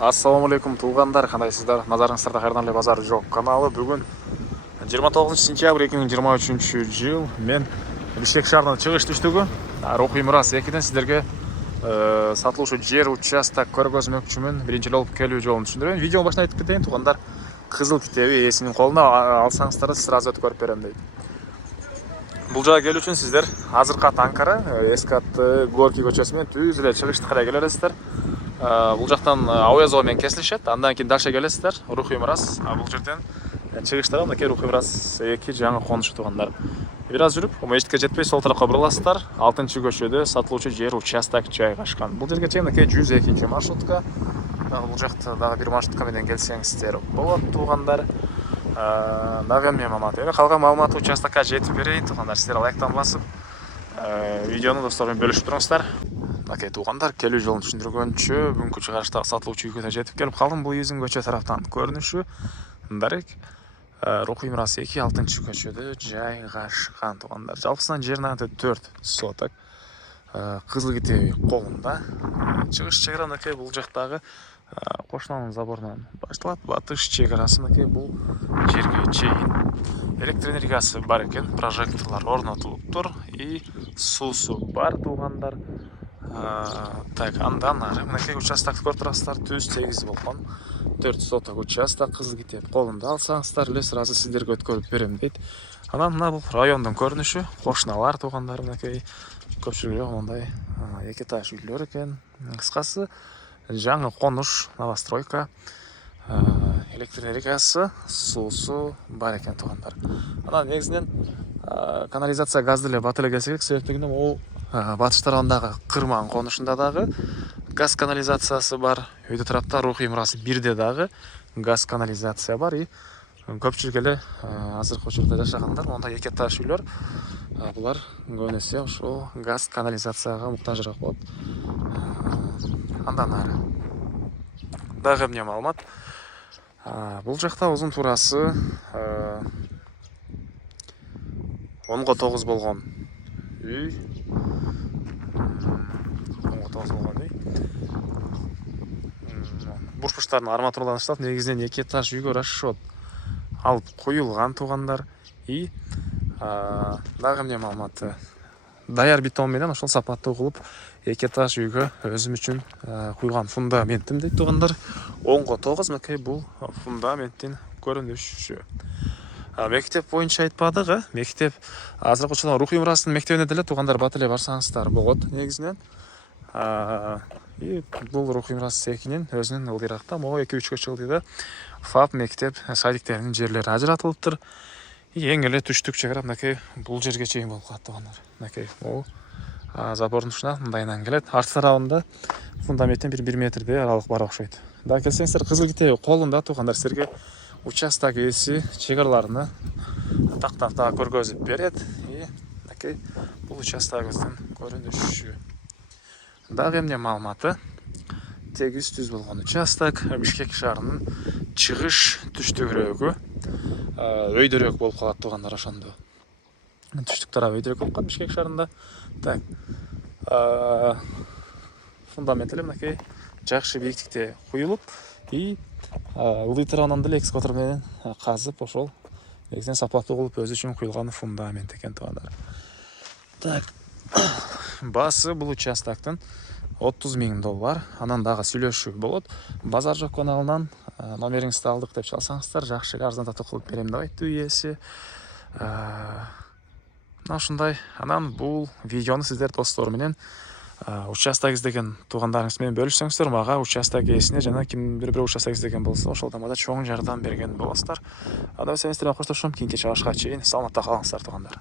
Ассалаумалейкум туугандар, кандайсыздар? Назарыңыздарда кайрадан эле базар жок каналы. Бүгүн 29 сентябрь 2023 жыл. Мен Бишкек шаарынын чыгыш түштүгү Рухий Мурас 2ден сиздерге сатылуучу жер участок көргөзмөкчүмүн. Биринчи болуп келүү жолун түшүндүрөйүн. Видеонун башына айтып кетейин туугандар. Кызыл китеби ээсинин колуна алсаңыздар сразу өтүп көрүп берем дейт. Бул жака келүү үчүн сиздер азыркы ат Анкара, эски аты Горький көчөсү менен түз эле чыгышты карай келе бересиздер. Бул жактан Ауязова менен кесилишет. Андан кийин дальше келесиздер. Рухий Мурас. Бул жерден чыгыштагы мынакей Рухий Мурас 2 жаңы конушу туугандар. Бир аз жүрүп, мечитке жетпей сол тарапка буруласыздар. 6-көчөдө сатылуучу жер участок жайгашкан. Бул жерге чейин мынакей 102 маршрутка. Бул жакта дагы бир маршрутка менен келсеңиздер болот туугандар. Дагы эми маалымат. Калган маалымат участокко жетип берейин туугандар. Сиздер лайктан басып, видеону достор менен бөлүшүп туруңуздар. Мынакей туугандар, келүү жолун түшүндүргөнчө бүгүнкү чыгарышта сатылуучу үйгө да жетип келип калдым. Бул үйүбүздүн көчө тараптан көрүнүшү дарек Рухий Мурас 2 6-көчөдө жайгашкан туугандар. Жалпысынан жердин аты 4 соток. Кызыл китеби колунда. Чыгыш чек ара мынакей бул жактагы кошунанын заборунан башталат. Батыш чек арасы мынакей бул жерге чейин. Электр энергиясы бар экен, прожекторлор орнотулуптур и суусу бар туугандар. Так, андан ары мынакей участокты көрүп турасыздар, түз тегиз болгон 4 соток участок, кызыл китеп колунда алсаңыздар эле сразу сиздерге өткөрүп берем дейт. Анан мына бул райондун көрүнүшү, кошуналар туугандар мынакей көпчүлүгү мондай 2 этаж үйлөр экен. Кыскасы жаңы конуш, новостройка, электр энергиясы, суусу бар экен туугандар. Анан негизинен канализация газды эле бат эле келсе керек, себептигинде могу батыш тарабындагы Кырман конушунда дагы газ канализациясы бар. Өйдө тарапта Рухий Мурас 1де дагы газ канализация бар. И көпчүлүк эле азыркы учурда жашагандар мондай 2 этаж үйлөр. Булар көбүнесе ошол газ канализацияга муктажыраак болот. Андан ары дагы эмне маалымат? Бул жакта узун туурасы 10-9 болгон үй. 10-9 болгон үй. Бурчтардын арматураланышат негизинен 2 этаж үйгө расчет алып коюлган туугандар. И дагы эмне маалыматы? Даяр бетон менен ошол сапаттуу кылып 2 этаж үйгө өзүм үчүн куйган фундаментим дейт туугандар. 10-9 мынакей бул фундаменттин көрүнүшү. Мектеп боюнча айтпадык, мектеп азыркы учурда Рухий Мурастын мектебине деле туугандар бат эле барсаңыздар болот негизинен. И бул Рухий Мурас 2нин өзүнүн ылдыйракта могу 2-3 ылдыйда ФАП мектеп садиктеринин жерлери ажыратылыптыр. И эң эле түштүк чек ара мынакей бул жерге чейин болуп калат туугандар. Мынакей могу забордун ушуна мындайынан келет. Арты тарабында фундаменттен 1 метрдей аралык бар окшойт. Дагы келсеңиздер кызыл китеби колунда туугандар силерге участок ээси чек араларыны тактап дагы көргөзүп берет. И мынакей бул участогубуздун көрүнүшү. Дагы эмне маалыматы? Тегиз түз болгон участок, Бишкек шаарынын чыгыш түштүгүрөгү өйдөрөөк болуп калат туугандар ошондо. Түштүк тарабы өйдөрөөк болуп калат Бишкек шаарында. Так. Фундамент эле мынакей жакшы бийиктикте куюлуп, и ылдый тарабынан деле экскаватор менен казып ошол негизинен сапаттуу кылып өзү үчүн куюлган фундамент экен туугандар. Так. Басы бул участоктун $30,000. Анан дагы сүйлөшүү болот. Базар жок каналынан номериңизди алдык деп чалсаңыздар, жакшы арзан татып кылып берем деп айтты ээси. Мына ушундай. Анан бул видеону сиздер достор менен участок издеген туугандарыңыз менен бөлүшсөңүздөр, мага участок ээсине жана кимдир бирөө участок издеген болсо, ошол да чоң жардам берген болосуздар. Ада сиздер менен коштошом, кийинки чыгышка чейин саламатта калыңыздар туугандар.